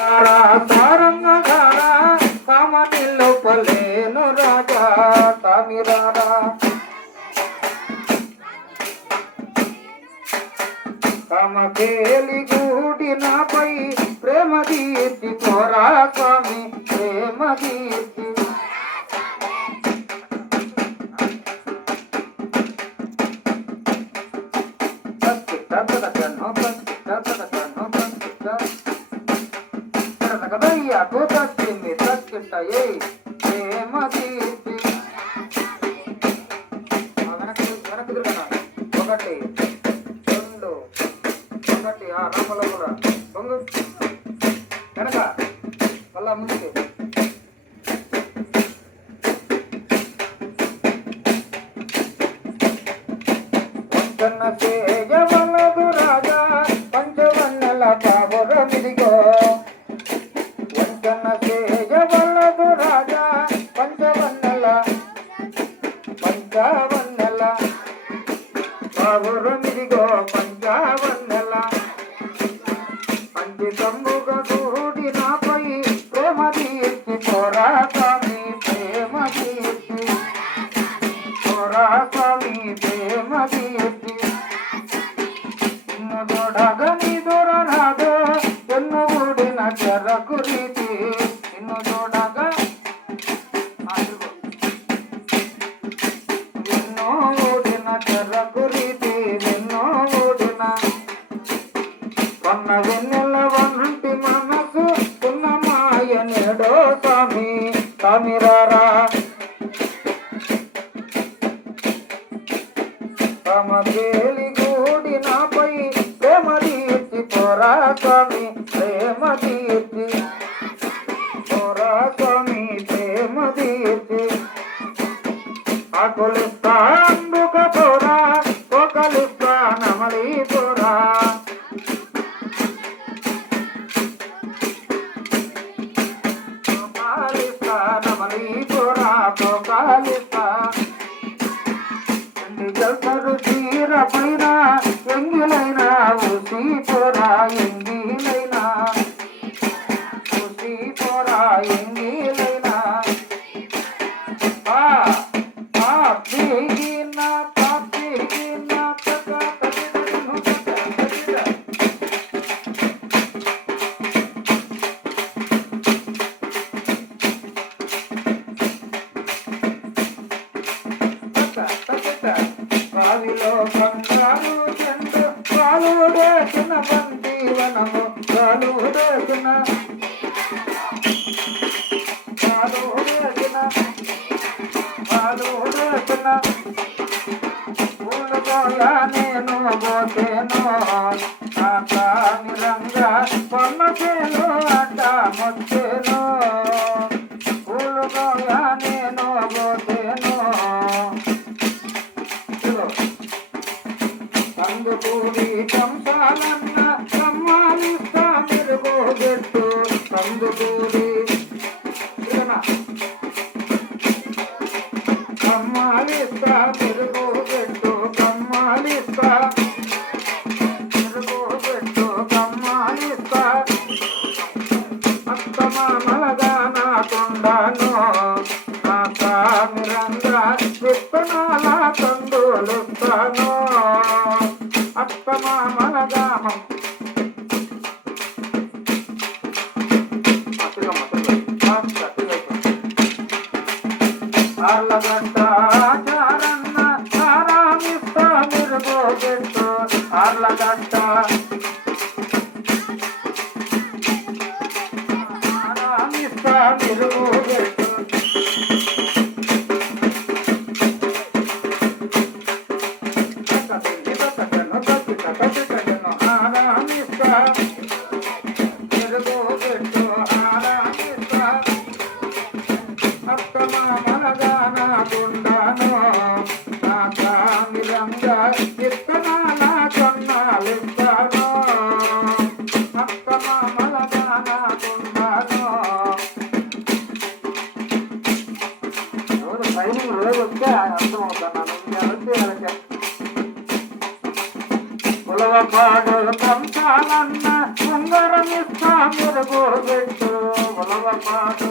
సారంగధార కామనిల్లు పలేను రాజా తామిరారా కామకేలి గూడి నాపై ప్రేమ దీర్తి పోరా స్వామి ప్రేమ దీర్తి తగ్గింది తగ్గిట్ట ఏ ప్రేమ దీర్తి వెనక్కి తిరుగుతున్నా ఒకటి రెండు ఒకటి ఆ రామల కూడా దొంగ వెనక మళ్ళా ముందుకి వంచన చేయవలదు రాజా పంచవన్నెల పావురమిదిగో వంచన చేయవలదు రాజా పంచవన్నెల పావురమిదిగో పంచవన్నెల పంచితంబుగా గూడి నాపై ప్రేమ తీర్చి పోరా స్వామి ప్రేమ తీర్చి పోరా స్వామి ప్రేమ తీర్చి ఇన్ను చూడగని దూరరాదు ఎన్ను ఊడిన చెరకు రీతి ఇన్ను చూడగా ఎన్నో ఊడిన చెరకు రీతి ఎన్నో ఊడిన కొన్న వెన్నెల వంటి మనసు ఉన్న మాయ నేడో స్వామి స్వామిరారా కామకేలి గూడి నాపై ప్రేమ తీర్చి పోరా స్వామి ప్రేమ తీర్చి పోరా స్వామి ప్రేమ తీర్చి ఆకులిస్తా అందుక పోరా ఒకలిస్తా నమలి పోరా పోకాలిస్తా నమలి పోరా పోకాలిస్తా జల్సరు చీర పైన ఎంగిలైనా ఊసి పోరా ఎంగిలైనా ఊసి పోరా ఎంగిలైనా బావిలో బంగారు చెండు పాలుడేసిన బందీవనము పాలుడేసిన పూలుగోయా నేను పోతేను నిరంగా పొన్నచేను అడ్డ మొచ్చేను పూలుగోయా నేను పోతేను కందుకూరి కంసాలన్న కమ్మాలిస్తా మెరుగు గెట్టు కందుకూరి కమ్మాలిస్తా మెరుగు గెట్టు కమ్మాలిస్తా మెరుగు గెట్టు కమ్మాలిస్తా అత్తమామలగా నా కొండను నా సామిరంగా విత్తనాల కందులుస్తాను అత్తమామలగా ఆర్లగడ్డ చారన్న ఆరామిస్తా మెరుగు గెట్టు ఆర్లగడ్డ ఆరామిస్తా మెరుగు గెట్టు ఆరామిస్తా మెరుగు గెట్టు ఆరామిస్తా అత్తమామలగా నా గుండాను నా సామిరంగా విత్తనాల కొన్నాలిస్తాను అత్తమామలగా నా గుండాను ట్రైనింగ్ రోజు వస్తే అర్థమవుతాను కులవపాడు కంసాలన్న ఉంగరం ఇస్తా మెరుగు పెట్టు ఉలవ పాటు